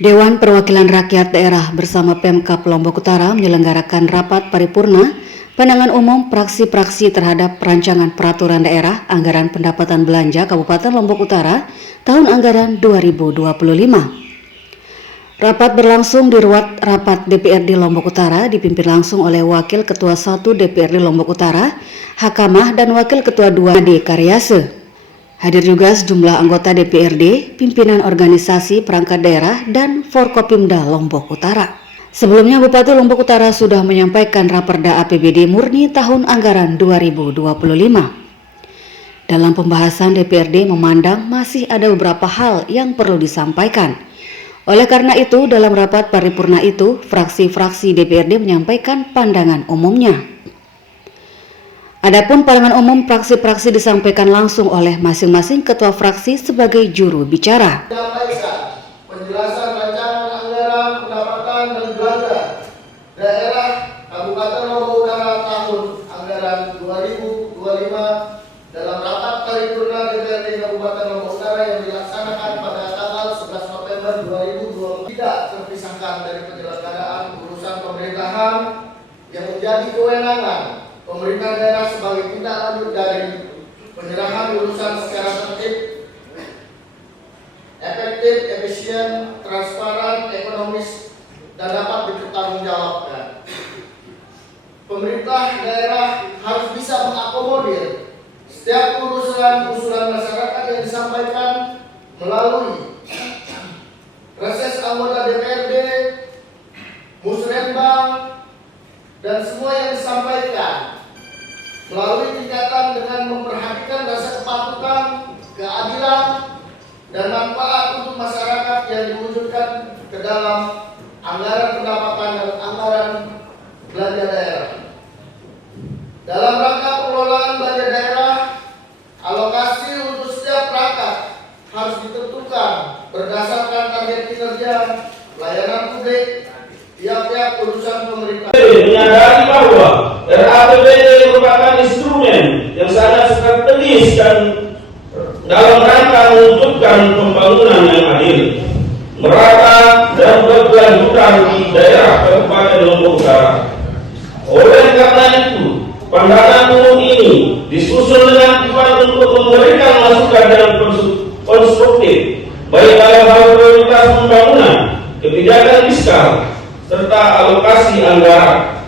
Dewan Perwakilan Rakyat Daerah bersama Pemkab Lombok Utara menyelenggarakan rapat paripurna pandangan umum praksi-praksi terhadap rancangan peraturan daerah anggaran pendapatan belanja Kabupaten Lombok Utara tahun anggaran 2025. Rapat berlangsung di ruang rapat DPRD Lombok Utara dipimpin langsung oleh Wakil Ketua 1 DPRD Lombok Utara, Hakamah, dan Wakil Ketua 2 D. Karyase. Hadir juga sejumlah anggota DPRD, pimpinan organisasi perangkat daerah, dan Forkopimda Lombok Utara. Sebelumnya Bupati Lombok Utara sudah menyampaikan Raperda APBD murni tahun anggaran 2025. Dalam pembahasan DPRD memandang masih ada beberapa hal yang perlu disampaikan. Oleh karena itu, dalam rapat paripurna itu, fraksi-fraksi DPRD menyampaikan pandangan umumnya. Adapun pandangan umum praksi-praksi disampaikan langsung oleh masing-masing ketua fraksi sebagai juru bicara. Menyampaikan penjelasan rancangan anggaran pendapatan dan belanja daerah Kabupaten Lombok Utara tahun anggaran 2025 dalam rapat paripurna DPRD Kabupaten Lombok Utara yang dilaksanakan pada tanggal 11 November 2020 tidak terpisahkan dari penyelenggaraan urusan pemerintahan yang menjadi kewenangan pemerintah daerah sebagai tindak lanjut dari penyerahan urusan secara tertib, efektif, efisien, transparan, ekonomis, dan dapat dipertanggungjawabkan. Pemerintah daerah harus bisa mengakomodir setiap usulan masyarakat yang disampaikan melalui reses anggota DPRD, musrenbang, dan semua yang disampaikan melalui tingkatan dengan memperhatikan rasa kepatutan, keadilan, dan manfaat untuk masyarakat yang diwujudkan ke dalam anggaran pendapatan dan anggaran belanja daerah. Dalam rangka pengelolaan belanja daerah, alokasi untuk setiap perangkat harus ditentukan berdasarkan target kinerja pelayanan publik tiap-tiap urusan pemerintah. Menyadari bahwa RAPBD merupakan instrumen yang sangat strategis dan dalam rangka mewujudkan pembangunan yang adil, merata, dan berkelanjutan di daerah Kabupaten Lombok Utara. Oleh karena itu, pandangan umum ini disusun dengan tujuan untuk memberikan masukan dan konstruktif, baik dalam hal prioritas pembangunan, kebijakan fiskal, serta alokasi anggaran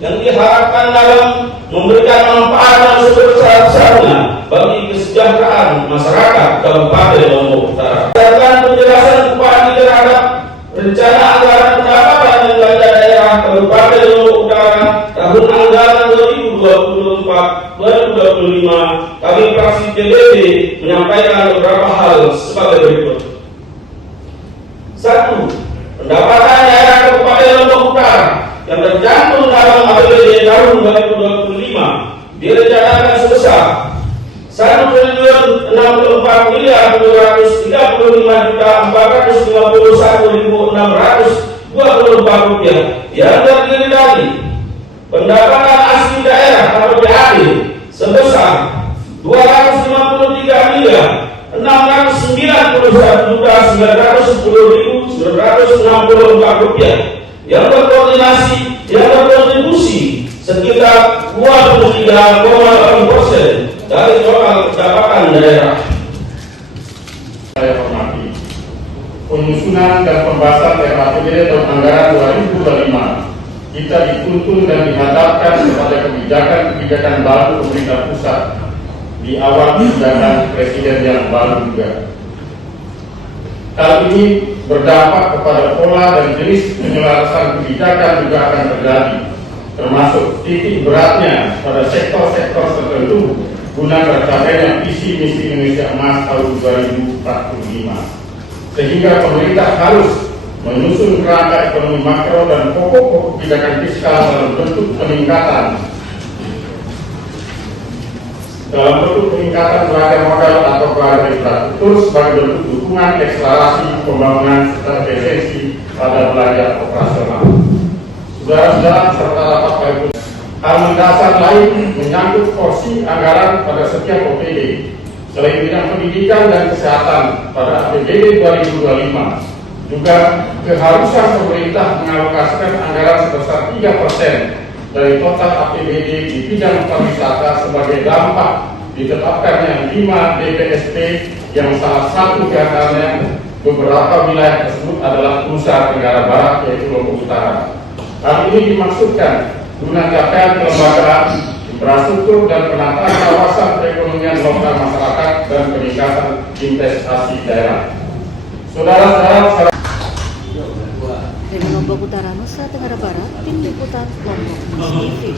yang diharapkan dalam memberikan manfaat yang sebesar-besarnya bagi kesejahteraan masyarakat Kabupaten Lombok Utara. Berdasarkan penjelasan Bupati terhadap rencana anggaran pendapatan dan belanja daerah Kabupaten Lombok Utara tahun anggaran 2024-2025, kami fraksi PDB menyampaikan beberapa hal sebagai berikut. 1. Pendapatan daerah Kabupaten Lombok Utara yang tercantum dalam APBD tahun 2025 direncanakan sebesar 1.064.455.451.624 rupiah yang terdiri dari pendapatan asli daerah atau PAD sebesar 259.910.964 rupiah yang berkontribusi sekitar 23,8% dari total pendapatan daerah. Saya hormati penyusunan dan pembahasan RAPBD tahun anggaran 2025. Kita dituntun dan dihadapkan kepada kebijakan baru pemerintah pusat di awal kebijakan presiden yang baru juga. Hal ini berdampak kepada pola dan jenis penyelarasan kebijakan juga akan terjadi, termasuk titik beratnya pada sektor-sektor tertentu guna tercapainya visi misi Indonesia Emas tahun 2045. Sehingga pemerintah harus menyusun kerangka ekonomi makro dan pokok kebijakan fiskal dalam bentuk peningkatan belanja modal atau belanja infrastruktur sebagai bentuk dukungan akselerasi pembangunan serta efisiensi pada belanja operasional. Saudara-saudara serta rapat paripurna, hal mendasar lain menyangkut porsi anggaran pada setiap OPD. Selain bidang pendidikan dan kesehatan pada APBD 2025, Juga keharusan pemerintah mengalokasikan anggaran sebesar 3% dari total APBD di bidang pariwisata sebagai dampak ditetapkannya 5 DPSP yang salah satu di antaranya beberapa wilayah tersebut adalah Nusa Tenggara Barat, yaitu Lombok Utara. Hal ini dimaksudkan guna capaian kelembagaan, infrastruktur dan penataan kawasan perekonomian lokal masyarakat dan peningkatan investasi daerah. Saudara-saudara, Dari Lombok Utara, Nusa Tenggara Barat, Tim Liputan Lombok News TV.